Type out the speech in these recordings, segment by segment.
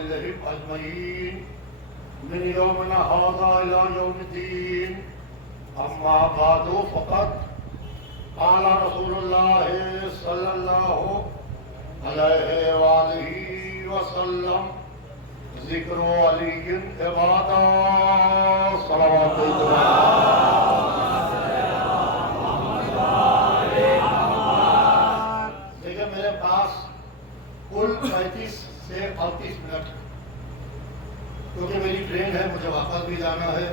كلهم أجمعين من يومنا هذا إلى يوم الدين. أما بعد فقد قال رسول الله صلى الله عليه وآله وسلم ذكر علي عبادة صلوات دیکھیں میرے پاس کل 35 سے 38 منٹ کیونکہ میری ٹرین ہے, مجھے واپس بھی جانا ہے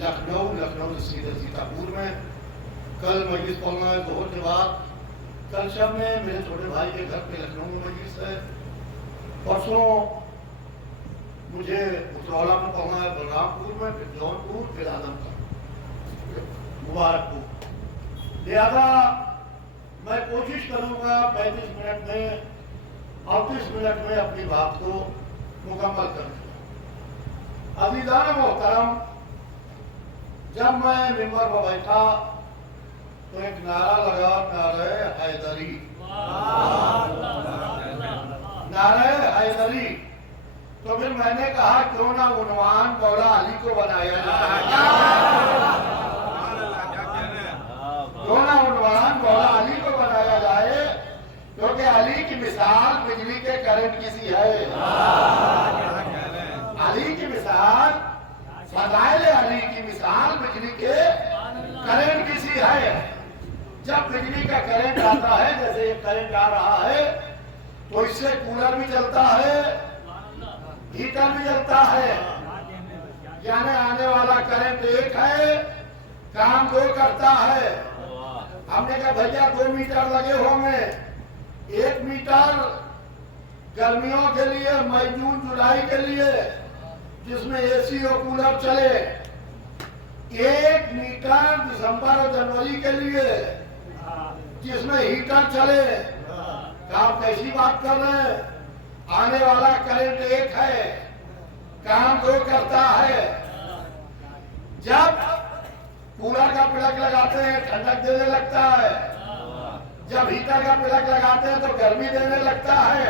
لکھنؤ سیدھے سیتاپور میں. کل مجلس پڑھنا ہے ظہر کے بعد. کل شب میں میرے چھوٹے بھائی کے گھر پہ لکھنؤ میں مجلس ہے. پرسوں مجھے اترولہ میں پڑھنا ہے, بلرام پور میں, پھر جونپور, پھر آدم گڑھ, مبارکپور. لہذا میں کوشش کروں گا 35 منٹ میں 38 منٹ میں اپنی بات کو مکمل کروں. عزیزان محترم, جب میں ممبر پر بیٹھا تو ایک نعرہ لگا, نعرہ حیدری. نعرہ حیدری. تو پھر میں نے کہا کیوں نہ عنوان مولا علی کو بنایا جائے, کیوں نہ عنوان مولا علی کو بنایا جائے, کیونکہ علی کی مثال بجلی کے کرنٹ کی سی ہے. علی کی مثال, فضائل علی کی مثال بجلی کے کرنٹ کی سی ہے. جب بجلی کا کرنٹ آتا ہے, جیسے یہ کرنٹ آ رہا ہے, تو اس سے کولر بھی چلتا ہے, ہیٹر بھی چلتا ہے. یعنی آنے والا کرنٹ ایک ہے, کام دو کرتا ہے. ہم نے کہا بھیا 2 میٹر لگے ہوں گے. 1 میٹر گرمیوں کے لیے, مئی جون جولائی کے لیے, جس میں اے سی اور کولر چلے. 1 میٹر دسمبر اور جنوری کے لیے, جس میں ہیٹر چلے. آپ کیسی بات کر رہے ہیں؟ آنے والا کرنٹ ایک ہے, کام دو کرتا ہے. جب کولر کا پلگ لگاتے ہیں ٹھنڈک دینے لگتا ہے, جب ہیٹر کا پلگ لگاتے ہیں تو گرمی دینے لگتا ہے.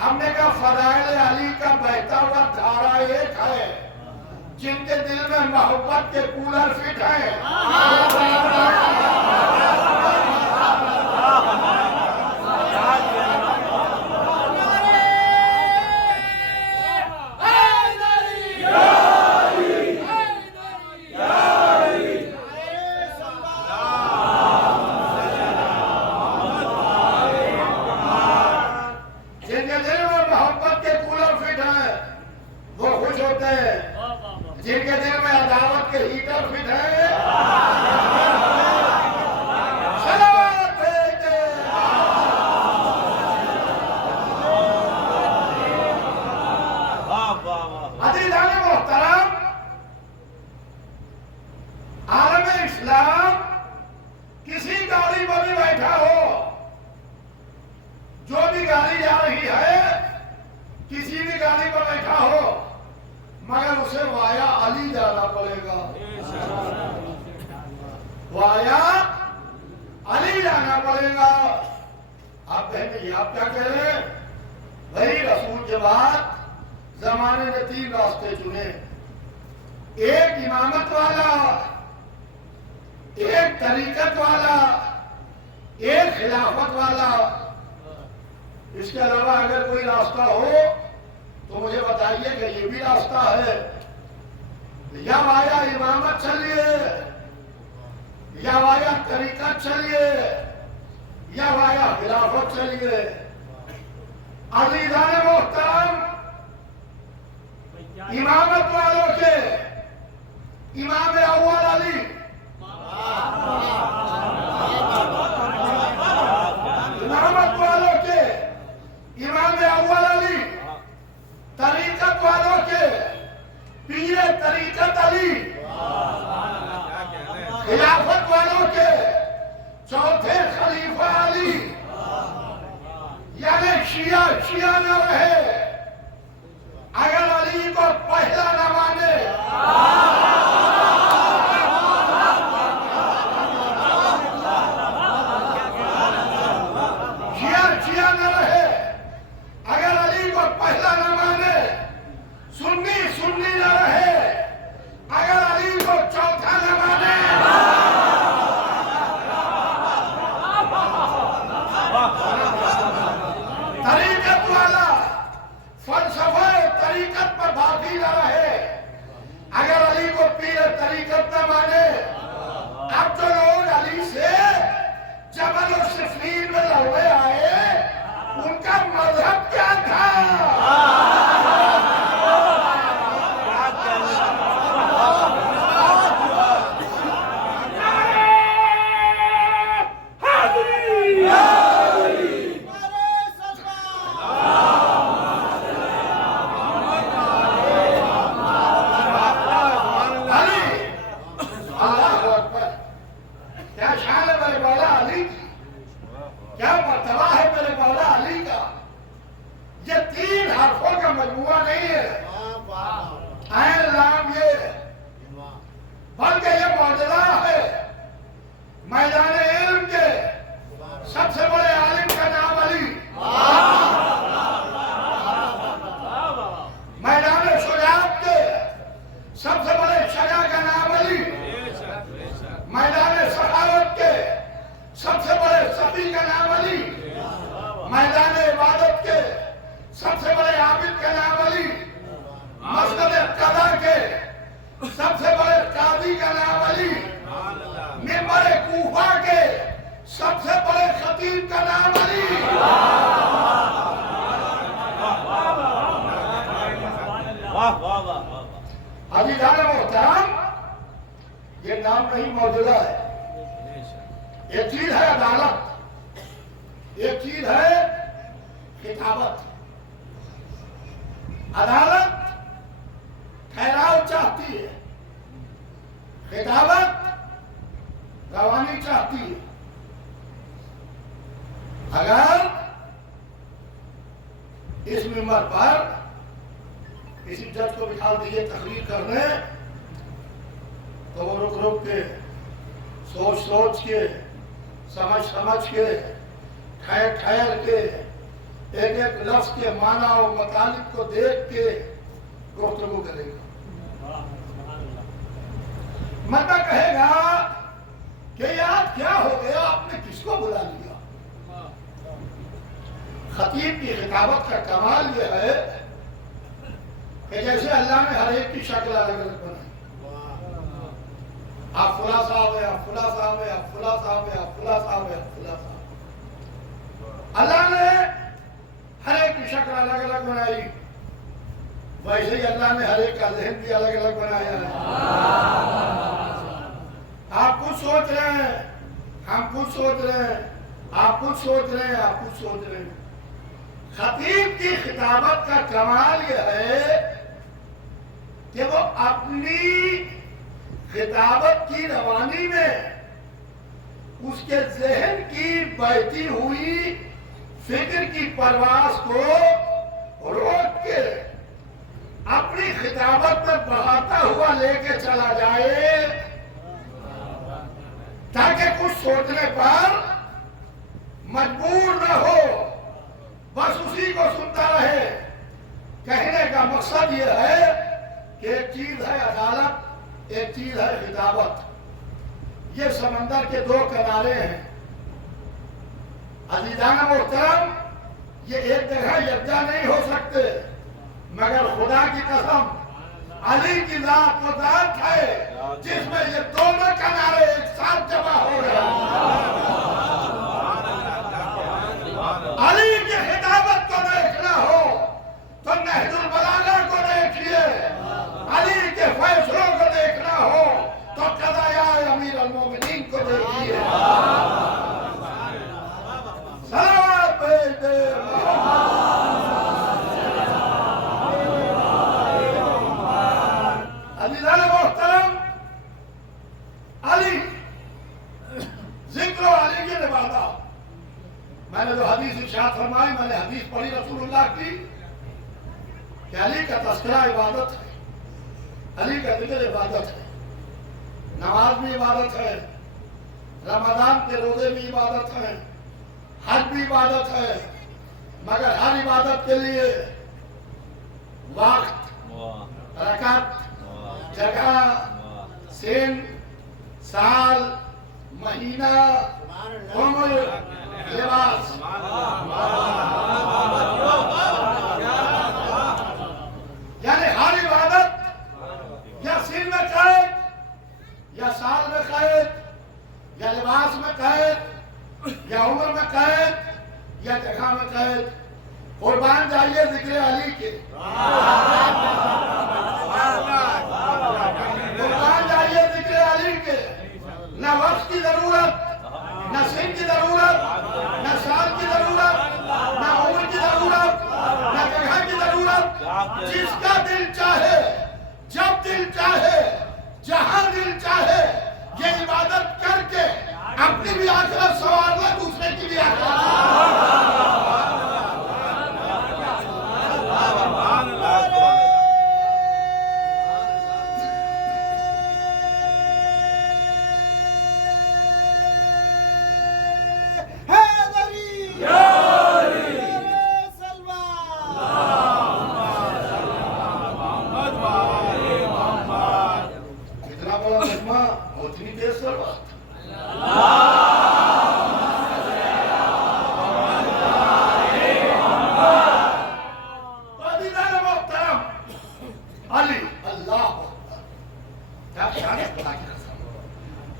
ہم نے کہا فضائل علی کا بہتا ہوا دھارا ایک ہے, جن کے دل میں محبت کے کولر فٹ ہیں. جن کے دل میں عداوت کے ہیٹر فٹ ہے, صلوات بھیجتے. عزیزان محترم, عالم اسلام کسی گاڑی پر بھی بیٹھا ہو, جو بھی گاڑی جا رہی ہے, کسی بھی گاڑی پر بیٹھا ہو, مگر اسے وایا علی جانا پڑے گا. وایا علی جانا پڑے گا. آپ کہیں گے یہ آپ کیا کہہ رہے ہیں؟ وہی رسول کے بعد زمانے نے 3 راستے چنے, ایک امامت والا, ایک طریقت والا, ایک خلافت والا. اس کے علاوہ اگر کوئی راستہ ہو تو مجھے بتائیے کہ یہ بھی راستہ ہے. یا وایا امامت چلیے, یا وایا طریقت چلیے, یا وایا خلافت چلیے. عزیزان محترم, امامت والوں کے امام اول علی, امامت والوں کے امام اول علی, طریقت والوں کے پیر طریقت علی, خلافت والوں کے چوتھے خلیفہ علی. یعنی شیعہ نہ رہے اگر علی کو پہلا نہ مانے, سنی سنی نہ رہے اگر علی کو چوتھا نہ مانے. طریقت والا فلسفہ طریقت پر باقی نہ رہے اگر علی کو پیر طریقت نہ مانے. اب جو لوگ علی سے جبل و صفین میں لڑنے آئے ان کا مذہب کیا تھا؟ عزیزان محترم، یہ نام نہیں موجودہ ہے. ایک چیز ہے عدالت، ایک چیز ہے خطابت. عدالت ٹھہراؤ چاہتی ہے، خطابت روانی چاہتی ہے. اگر اس منبر پر کسی جج کو بٹھا دیے تقریر کرنے تو وہ رک رک کے سوچ سوچ کے سمجھ سمجھ کے ٹھہر ٹھہر کے ایک ایک لفظ کے معنی و مطالب کو دیکھ کے گفتگو کرے گا. مطلب کہے گا کہ یار کیا ہو گیا، آپ نے کس کو بلا لیا. خطیب کی خطابت کا کمال یہ ہے کہ جیسے اللہ نے ہر ایک کی شکل الگ الگ بنائی. آپ فلاں صاحب ہیں، آپ فلاں صاحب ہیں، آپ فلاں صاحب ہیں، آپ فلاں صاحب ہیں، آپ فلاں صاحب. اللہ نے ہر ایک کی شکل الگ الگ بنائی، ویسے ہی اللہ نے ہر ایک کا ذہن بھی الگ الگ بنایا ہے. آپ کچھ سوچ رہے ہیں، ہم کچھ سوچ رہے ہیں، آپ کچھ سوچ رہے ہیں، آپ کچھ سوچ رہے ہیں. خطیب کی خطابت کا کمال یہ ہے کہ وہ اپنی خطابت کی روانی میں اس کے ذہن کی بہتی ہوئی فکر کی پرواز کو روک کے اپنی خطابت میں بڑھاتا ہوا لے کے چلا جائے تاکہ کچھ سوچنے پر مجبور نہ ہو، بس اسی کو سنتا رہے. کہنے کا مقصد یہ ہے کہ ایک چیز ہے عدالت، ایک چیز ہے خطابت. یہ سمندر کے دو کنارے ہیں. عزیزان محترم، یہ ایک جگہ یکجا نہیں ہو سکتے، مگر خدا کی قسم علی کی ذات وہ ذات ہے جس میں یہ دونوں کنارے ایک ساتھ جمع ہو رہے ہیں. علی کی خطابت کو دیکھنا ہو تو نہج البلاغہ کو دیکھیے، علی کے فیصلوں کو دیکھنا ہو تو قضایا امیر المومنین کو دیکھیے. صلوات بھیج دے عزیزان محترم. علی ذکر و علی کی عبادت، میں نے جو حدیث ارشاد فرمائی، میں نے حدیث پڑھی رسول اللہ کی کہ علی کا تذکرہ عبادت ہے، علی کا ذکر عبادت ہے. نماز بھی عبادت ہے، رمضان کے روزے بھی عبادت ہیں، حج بھی عبادت ہے، مگر ہر عبادت کے لیے وقت کے قرآن چاہیے ذکر علی کے نہ وقت کی ضرورت نہ سن کی ضرورت نہ سال کی ضرورت نہ عمر کی ضرورت نہ جگہ کی ضرورت جس کا دل چاہے جب دل چاہے جہاں دل چاہے یہ عبادت کر کے اپنی بھی آخرت سنوارنا دوسرے کی بھی آخرت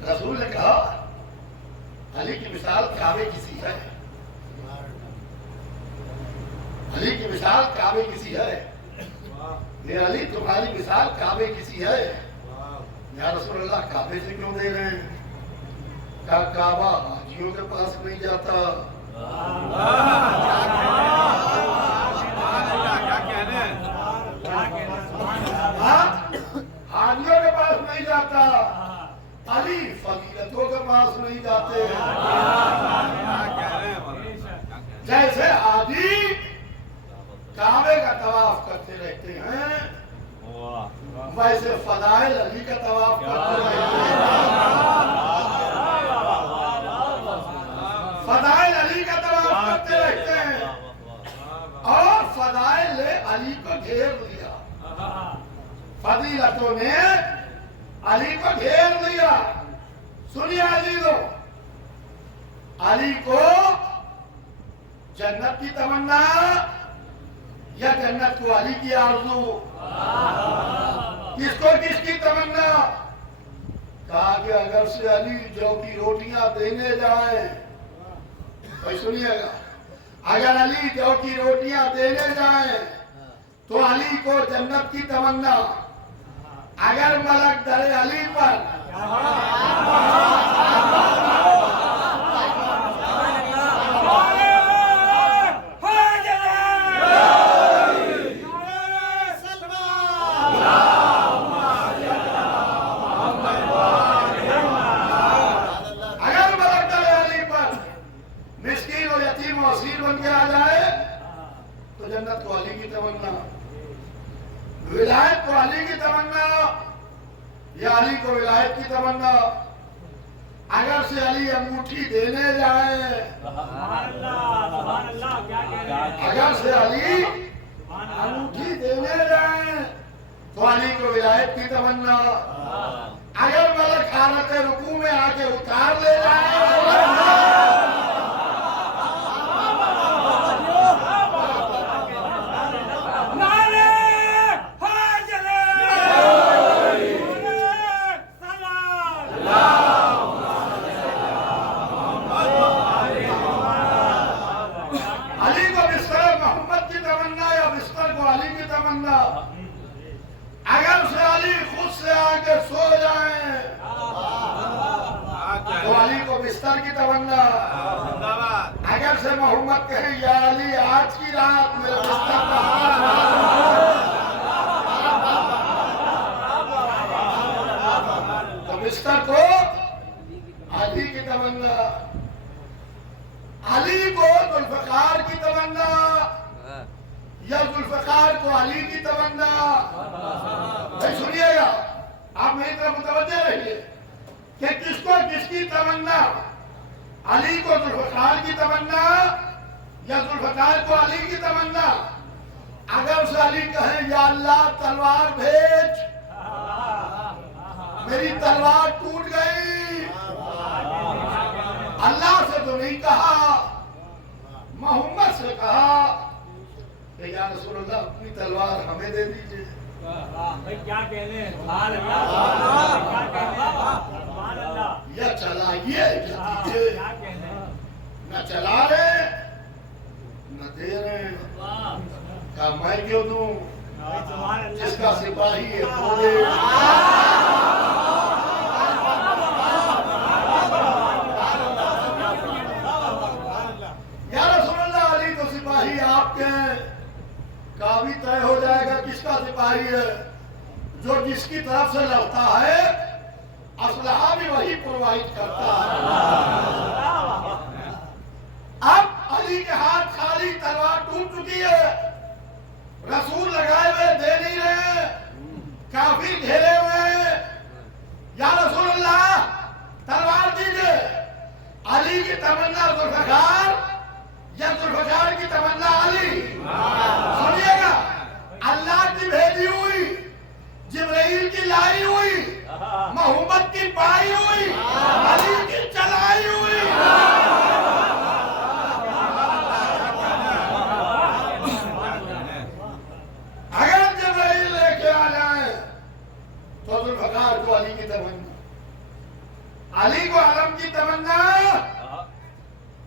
رسول نے کہا علی کی مثال کعبے کی سی ہے علی کی مثال کعبے کی سی ہے میرے علی تمہاری مثال کعبے کی سی ہے یا رسول اللہ کعبے سے کیوں دے رہے ہیں کہا کعبہ حاجیوں کے پاس نہیں جاتا حاجیوں کے پاس نہیں جاتا علی فضیلتوں کے پاس نہیں جاتے جیسے حاجی کعبے کا طواف کرتے رہتے ہیں ویسے فضائل علی کا طواف کرتے رہتے ہیں فضائل علی کا طواف کرتے رہتے ہیں اور فضائل نے علی کو گھیر لیا فضیلتوں نے علی کو گھیر لیا سنیے عزیزو علی کو جنت کی تمنا یا جنت کو علی کی آرزو کس کو کس کی تمنا کہا کہ اگر سے علی جو کی روٹیاں دینے جائیں بھائی سنیے گا اگر علی جو کی روٹیاں دینے جائیں تو علی کو جنت کی تمنا اگر ملک در علی پر مسکین اور یتیم و اسیر بن کے آ جائے تو جنت کو علی کی تمنا ولایت کو علی کی تمنا یا علی کو ولایت کی تمنا اگر سے علی انگوٹھی دینے جائے اگر سے علی انگوٹھی دینے جائے تو علی کو ولایت کی تمنا اگر ملک حالت رکوع میں آ کے اتار لے جائے اگر سے علی خود سے آگے سو جائیں تو علی کو بستر کی تمنا اگر سے محمد کہیں یا علی آج کی رات میرے بستر تو بستر کو علی کی تمنا علی کو ذوالفقار کی تمنا یا ذوالفقار کو علی کی تمنا بھائی سنیے گا آپ میری طرف متوجہ رہیے کہ کس کو کس کی تمنا علی کو ذوالفقار کی تمنا یا ذوالفقار کو علی کی تمنا اگر سے علی کہیں یا اللہ تلوار بھیج میری تلوار ٹوٹ گئی اللہ سے تو نہیں کہا محمد سے کہا کہ یا رسول اللہ اپنی تلوار ہمیں دے دیجئے کیا کہنے یا چلائیے یا دیجئے نہ چلا رہے نہ دے رہے کہا میں کیوں دوں؟ سبحان اللہ جس کا سپاہی ہے وہ دے۔ یا رسول اللہ علی تو سپاہی آپ کے ہیں، کہا بھی طے ہو جائے گا کس کا سپاہی ہے؟ جو جس کی طرف سے لڑتا ہے اسلحہ بھی وہی پرووائڈ کرتا ہے۔ اب علی کے ہاتھ خالی، تلوار ٹوٹ چکی ہے، رسول لگائے ہوئے دے نہیں رہے، کافی گھیرے ہوئے ہیں۔ یا رسول اللہ تلوار دیجئے۔ علی کی تمنا ذوالفقار یا ذوالفقار کی تمنا علی؟ سنیے گا، اللہ کی بھیجی ہوئی، جبرائیل کی لائی ہوئی، محمد کی پائی ہوئی، علی کی چلائی ہوئی۔ اگر جبرائیل لے کے آ جائیں تو ذوالفقار کو علی کی تمنا، علی کو علم کی تمنا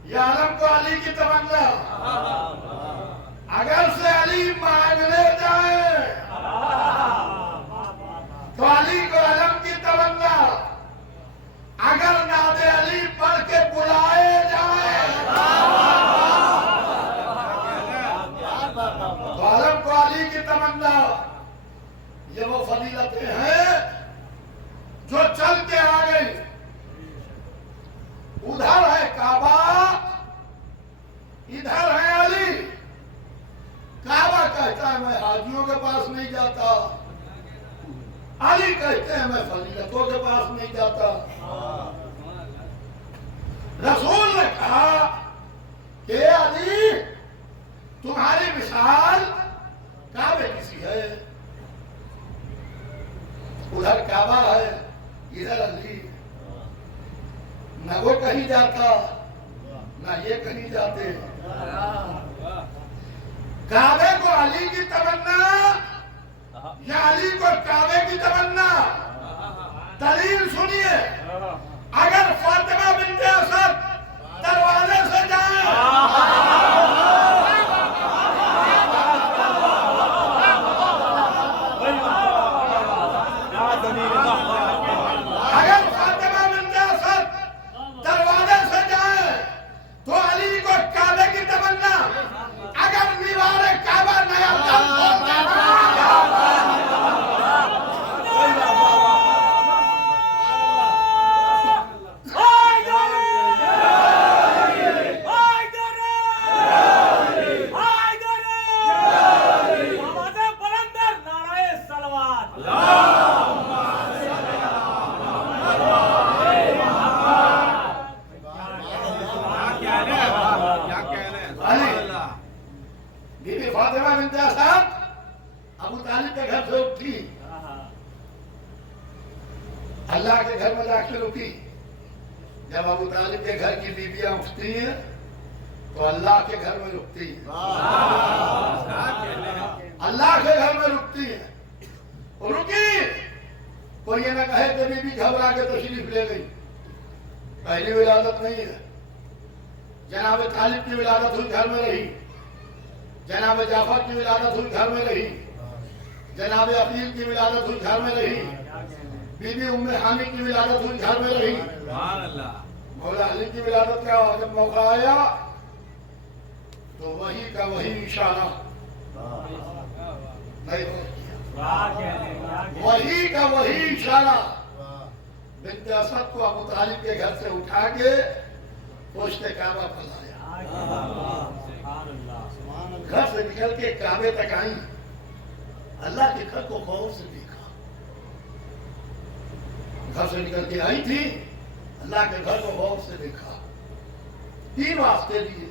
یا علم کو علی کی تمنا؟ اگر سے علی مانگنے جائیں تو علی کو علم کی تمنا، اگر نعت علی پڑھ کے بلائے جائیں تو علم کو علی کی تمنا۔ یہ وہ فضیلتیں ہیں جو چل کے آ گئی۔ ادھر ہے کعبہ، ادھر ہے علی۔ کعبہ کہتا ہے میں حاجیوں کے پاس نہیں جاتا، علی کہتے ہیں میں فضیلتوں کے پاس نہیں جاتا۔ رسول نے کہا کہ اے علی تمہاری مثال کعبے کسی ہے، ادھر کعبہ ہے ادھر علی، نہ وہ کہیں جاتا نہ یہ کہیں جاتے۔ کعبے کو علی کی تمنا یا علی کو کعبے کی تمنا؟ دلیل سنیے، اگر فاطمہ بنت اسد دروازے سے جائیں تو علی کو کعبے کی تمنا، اگر دیوار کعبہ نیا بی بی فاطمہ بنت اسد ابو طالب کے گھر سے اٹھی، اللہ کے گھر میں جا کے رکی۔ جب ابو طالب کے گھر کی بیویاں اٹھتی ہیں تو اللہ کے گھر میں رکتی ہیں، اللہ کے گھر میں رکتی ہیں۔ رکی، کوئی یہ نہ کہے کہ بی بی گھبرا کے تشریف لے گئی، پہلی ولادت نہیں ہے۔ جناب طالب کی ولادت ہوئی گھر میں رہی، جناب جعفر کی ولادت ہوئی گھر میں رہی، جناب عقیل کی ولادت ہوئی گھر میں رہی، بی بی ام حانی کی ولادت ہوئی گھر میں رہی۔ مولا علی کی ولادت کا جب موقع آیا تو وہی کا وہی اشارہ نہیں کیا، وہی کا وہی اشارہ بنت اسد کو ابو طالب کے گھر سے اٹھا کے پشت کعبہ پر لایا۔ گھر سے نکل کے کعبے تک آئی، اللہ کے گھر کو غور سے دیکھا۔ گھر سے نکل کے آئی تھی، اللہ کے گھر کو غور سے دیکھا۔ تین واسطے دیے،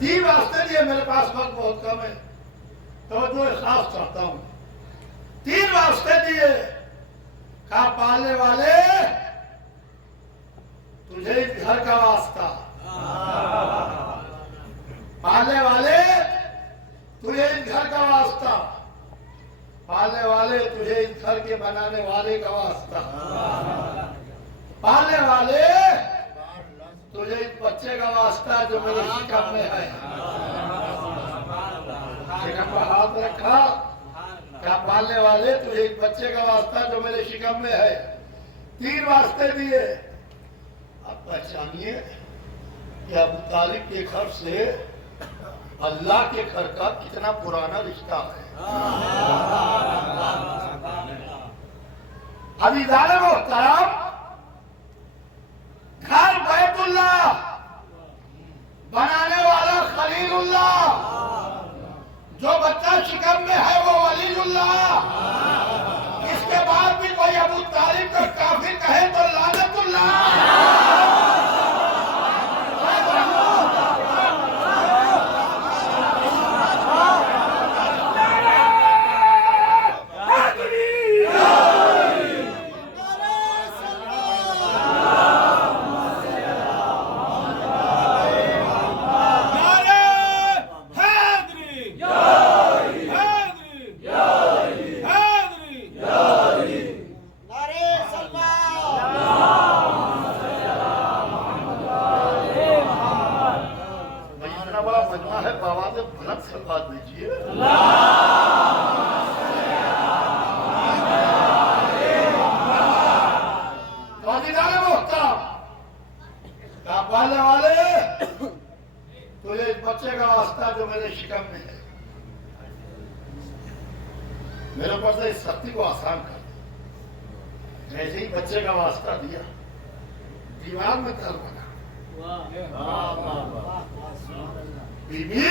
تین واسطے دیے، میرے پاس وقت بہت کم ہے، توجہ خاص چاہتا ہوں۔ تین واسطے دیے، کہا پالنے والے تجھے اس گھر کا واسطہ، پالنے والے تجھے اس گھر کا واسطہ، پالنے والے تجھے اس گھر کے بنانے والے کا واسطہ، پالنے والے تجھے اس بچے کا واسطہ جو میرے شکم میں ہے۔ ہاتھ رکھا، کہا پالنے والے تجھے ایک بچے کا واسطہ جو میرے شکم میں ہے، 3 واسطے دیے۔ اب پہچانیے کہ ابو طالب کے گھر سے اللہ کے گھر کا کتنا پرانا رشتہ ہے۔ عزیزان محترم، گھر بیت اللہ بنانے والا خلیل اللہ، جو بچہ شکم میں ہے وہ ولی اللہ، اس کے بعد بھی کوئی ابو طالب کو کافر کہے تو لعنت اللہ۔ پالنے والے تجھے اس بچے کا واسطہ جو میرے شکم میں ہے، میرے اوپر سے اس سختی کو آسان کر دے۔ جیسے ہی بچے کا واسطہ دیا، دیوار میں تل بنا۔ بی بی،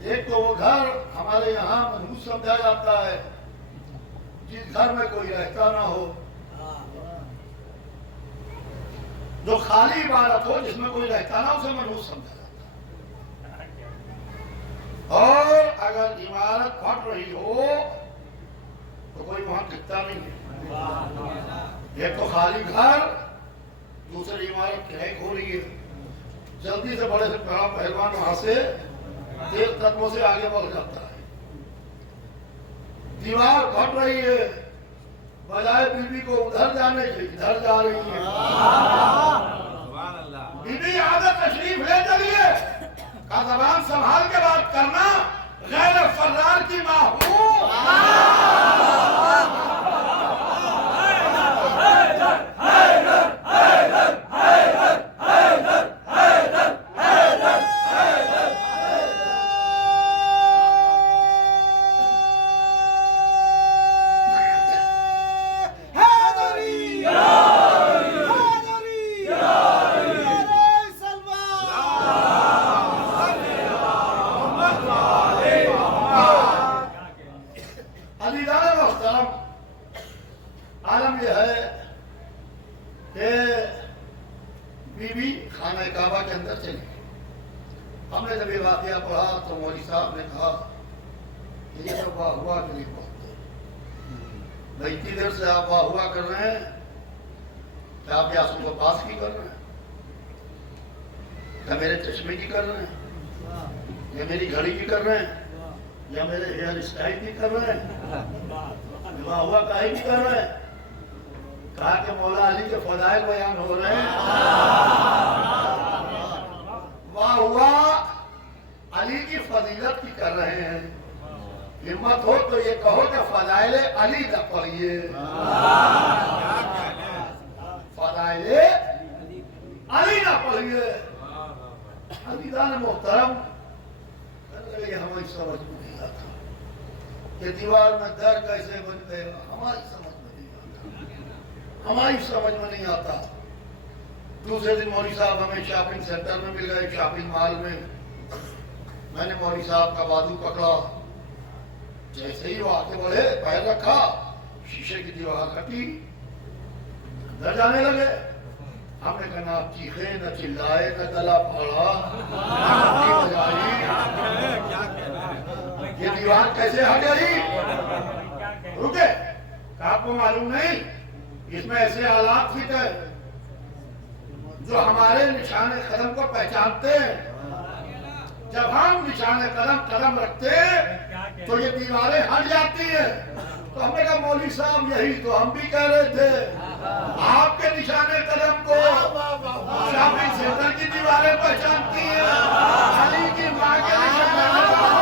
ایک تو وہ گھر ہمارے یہاں منحوس سمجھا جاتا ہے جس گھر میں کوئی رہتا نہ ہو، جو خالی عبارت ہو، جس میں کوئی رہتا نہ اسے منحوس سمجھا جاتا ہے۔ اور اگر عمارت پھٹ رہی ہو تو کوئی وہاں ٹکتا نہیں ہے۔ ایک تو خالی گھر، دوسری عمارت کریک ہو رہی ہے، جلدی سے بڑے سے بڑا پہلوان وہاں سے تیز قدموں سے آگے بڑھ جاتا ہے۔ دیوار پھٹ رہی ہے، بجائے بی بی کو ادھر جانے کے ادھر جا رہی ہے۔ بی بی آگے تشریف لے چلیے، کا زبان سنبھال کے بات کرنا، غیر فرار کی ماں ہوں۔ عالم یہ ہے کہ بی بی خانہ کعبہ کے اندر چلی گئی۔ ہم نے جب یہ واقعہ پڑھا تو مولوی صاحب نے کہا کہ یہ سب واہ ہوا کے لیے بہت ہے بھائی، اتنی دیر سے آپ واہ ہوا کر رہے ہیں، کیا آپ یاسو کو پاس کی کر رہے ہیں، کیا میرے چشمے کی کر رہے ہیں، یا میری گھڑی کی کر رہے ہیں، یا میرے ہیئر اسٹائل کی کر رہے ہیں، واہ ہوا کاہے کی کر رہے ہیں؟ کہا کہ مولا علی کے فضائل بیان ہو رہے ہیں۔ واہ ہوا علی کی فضیلت کی کر رہے ہیں۔ ہمت ہو تو یہ کہو کہ فضائل علی نہ پڑھیے، فضائل علی نہ پڑھیے۔ عزیزان محترم، یہ ہماری سمجھ میں نہیں آتا کہ دیوار میں در کیسے بن گئے، ہماری سمجھ میں نہیں آتا، ہماری سمجھ میں نہیں آتا۔ دوسرے دن مولوی صاحب ہمیں شاپنگ سینٹر میں مل گئے، شاپنگ مال میں۔ میں نے مولوی صاحب کا بازو پکڑا، جیسے ہی وہ آگے بڑھے، پیر رکھا، شیشے کی دیوار کٹی، اندر جانے لگے۔ ہم نے کہا نہ آپ چیخے، نہ چلائے، نہ گلا پھاڑا، نہ بجائی، یہ دیوار کیسے ہٹ گئی؟ رکے، آپ کو معلوم نہیں اس میں ایسے آلات فٹ ہے جو ہمارے نشان قدم کو پہچانتے ہیں۔ جب ہم نشان قدم رکھتے ہیں تو یہ دیواریں ہٹ جاتی ہیں۔ تو ہم نے کہا مولوی صاحب یہی تو ہم بھی کہہ رہے تھے، آپ کے نشان قدم کو شاپنگ سینٹر کی دیواریں پہچانتی ہیں، علی کی ماں کے نشان قدم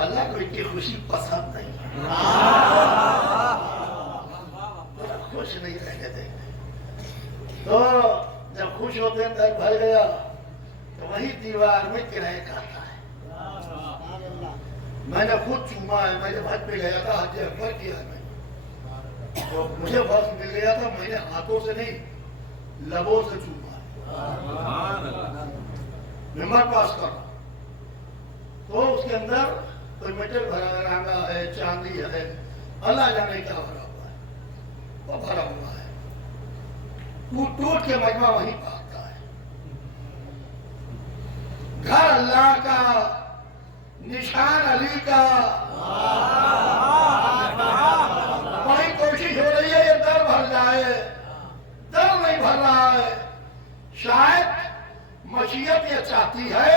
اللہ کو ان کی خوشی پسند نہیں ہے، خوش نہیں رہنے دیتے۔ تو جب خوش ہوتے ہیں در بھر گیا تو وہی دیوار میں کرائے کھاتا ہے۔ میں نے خود چوما ہے، میں جب حج پہ گیا تھا، حج اکبر کیا ہے میں نے، تو مجھے وقت مل گیا تھا، میں نے ہاتھوں سے نہیں لبوں سے چوما ہے، نمبر پاس کرا تو اس کے اندر کوئی میٹل بھرا رنگا ہے، چاندی ہے، اللہ جانے کیا بھرا ہوا ہے، وہ بھرا ہوا ہے، ٹوٹ ٹوٹ کے مجمع وہیں پاتا ہے۔ گھر اللہ کا، نشان علی کا، بڑی کوشش ہو رہی ہے یہ در بھر جائے، در نہیں بھر رہا ہے۔ شاید مشیت یہ چاہتی ہے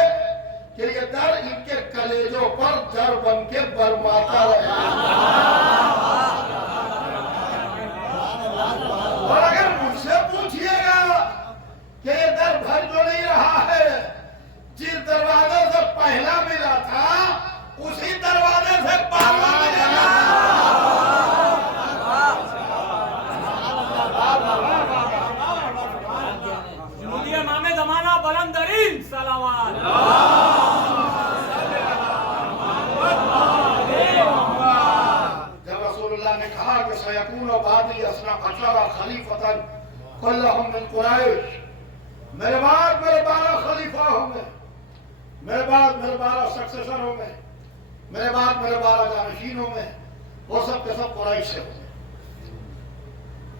کہ یہ در ان کے کلیجوں پر در بن کے برماتا رہے، اور اگر مجھ سے پوچھئے گا کہ یہ در بھر جو نہیں رہا ہے، جس دروازے سے پہلا ملا تھا اسی دروازے سے پہلا ملے گا۔ جمہوری امام زمانہ بلند ترین صلوات۔ جب رسول اللہ نے کہا کہ سیکون بعدی اثنا عشر خلیفۃ کلہم من قریش، میرے بعد میرے 12 خلیفہ ہوں گے، میرے بعد میرے 12 سکسیسر ہوں گے، میرے بعد میرے 12 جانشین ہوں گے، وہ سب کے سب قریش سے ہوں گے۔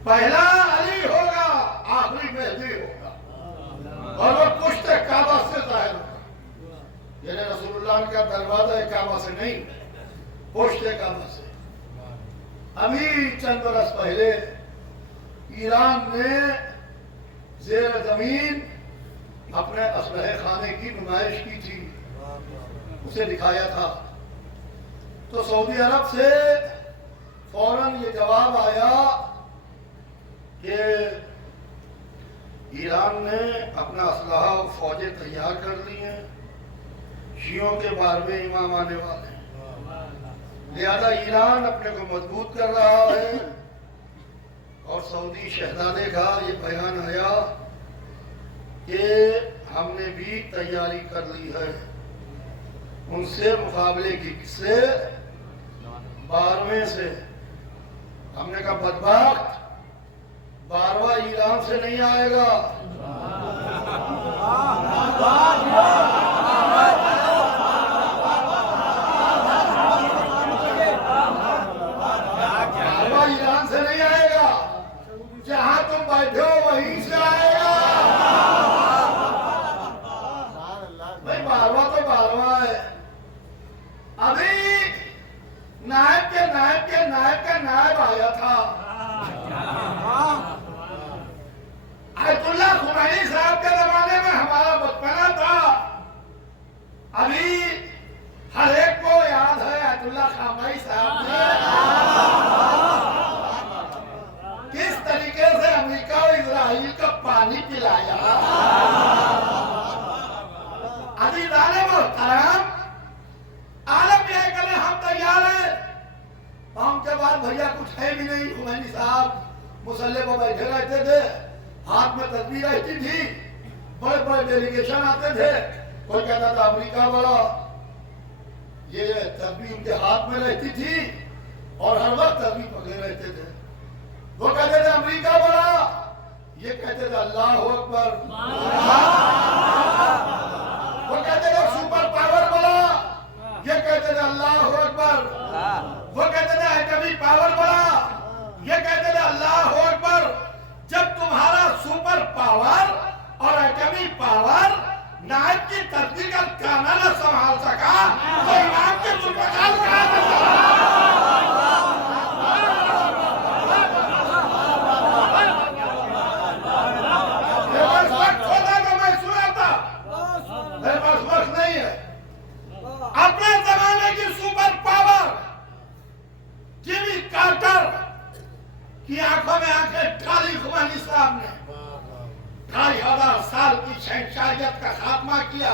پہلا علی ہوگا، آخری مہدی ہوگا، اور وہ پشت کعبہ سے ظاہر ہوگا، یعنی رسول اللہ کا دروازہ کعبہ سے نہیں، پشت کعبہ سے۔ ابھی چند برس پہلے ایران نے زیر زمین اپنے اسلحے خانے کی نمائش کی تھی، اسے دکھایا تھا، تو سعودی عرب سے فوراً یہ جواب آیا کہ ایران نے اپنا اسلحہ اور فوجیں تیار کر لی ہیں، شیعوں کے 12ویں امام آنے والے ہیں، لہذا ایران اپنے کو مضبوط کر رہا ہے۔ اور سعودی شہزادے کا یہ بیان آیا کہ ہم نے بھی تیاری کر لی ہے ان سے مقابلے کی، کس سے؟ 12ویں سے۔ ہم نے کہا بدبخت، 12واں ایران سے نہیں آئے گا، 12واں ایران سے نہیں آئے گا، جہاں تم بیٹھے ہو وہیں سے آئے گا۔ بھائی 12واں تو 12واں ہے۔ ابھی نائب کے نائب کے نائب کا نائب آیا تھا، آیت اللہ خمینی صاحب کے زمانے میں ہمارا بچپنا تھا، ابھی ہر ایک کو یاد ہے آیت اللہ خامنئی صاحب نے کس طریقے سے امریکہ اور اسرائیل کا پانی پلایا۔ عزیزان محترم، عالم یہ کہ ہم تیار ہیں، ہم کے بعد بھیا کچھ ہے بھی نہیں۔ خمینی صاحب مسلح پر بیٹھے رہتے تھے، ہاتھ میں تصویر رہتی تھی، بڑے بڑے ڈیلیگیشن آتے تھے، کوئی کہتا تھا امریکہ بڑا، یہ تصویر ان کے ہاتھ میں رہتی تھی اور ہر وقت تصویر پکڑے رہتے تھے۔ وہ کہتے تھے امریکہ بڑا، یہ کہتے تھے اللہ اکبر، وہ کہتے تھے سپر پاور بڑا، یہ کہتے تھے اللہ اکبر، وہ کہتے تھے ایٹمی پاور بڑا، یہ کہتے تھے اللہ اکبر۔ جب تمہارا سپر پاور اور ایٹمی پاور نائب کی تصویر کا کانا نہ سنبھال سکا تو امام کے ذوالفقار کہاں سے میرے پاس وقت ہوتا تو میں سناتا، میرے پاس وقت نہیں ہے۔ اپنے زمانے کی سپر پاور جیمی کارٹر کی آنکھوں میں آنکھیں ڈالی خمینی صاحب نے، 2500 سال کی شہنشاہیت کا خاتمہ کیا۔